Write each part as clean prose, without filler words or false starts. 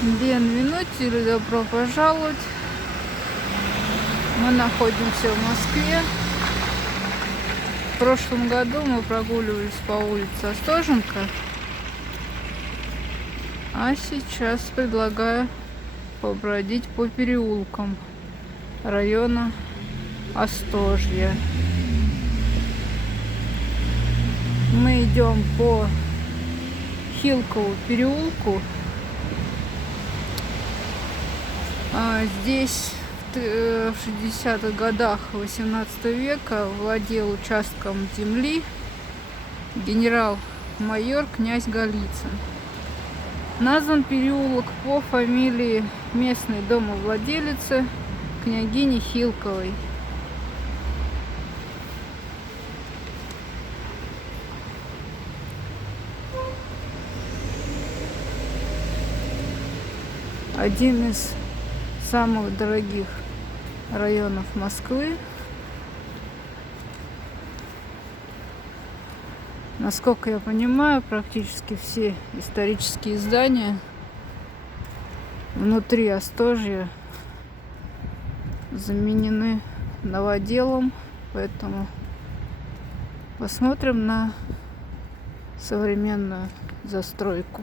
Бенвенути или добро пожаловать. Мы находимся в Москве. В прошлом году мы прогуливались по улице Остоженко, а сейчас предлагаю побродить по переулкам района Остожье. Мы идем по Хилкову переулку. Здесь в 60-х годах 18 века владел участком земли генерал-майор князь Голицын. Назван переулок по фамилии местной домовладелицы княгини Хилковой. Один из самых дорогих районов Москвы. Насколько я понимаю, практически все исторические здания внутри Остожья заменены новоделом, поэтому посмотрим на современную застройку.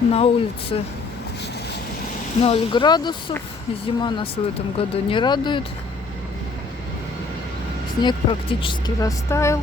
На улице 0 градусов. Зима нас в этом году не радует. Снег практически растаял.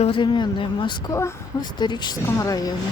Современная Москва в историческом районе.